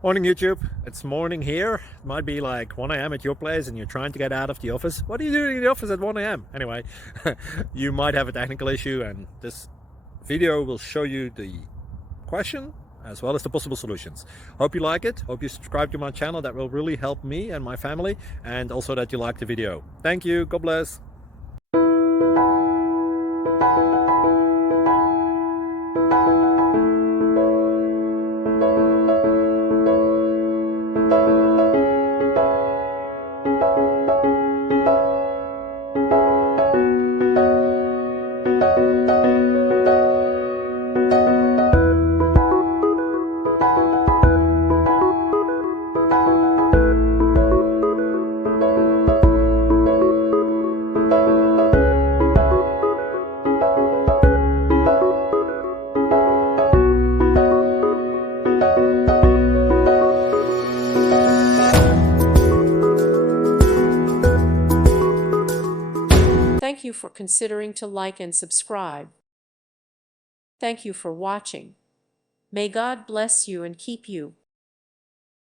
Morning YouTube, it's morning here. It might be like 1 a.m. at your place and you're trying to get out of the office. What are you doing in the office at 1 a.m.? Anyway, you might have a technical issue and this video will show you the question as well as the possible solutions. Hope you like it, hope you subscribe to my channel. That will really help me and my family, and also that you like the video. Thank you, God bless. Thank you for considering to like and subscribe. Thank you for watching. May God bless you and keep you.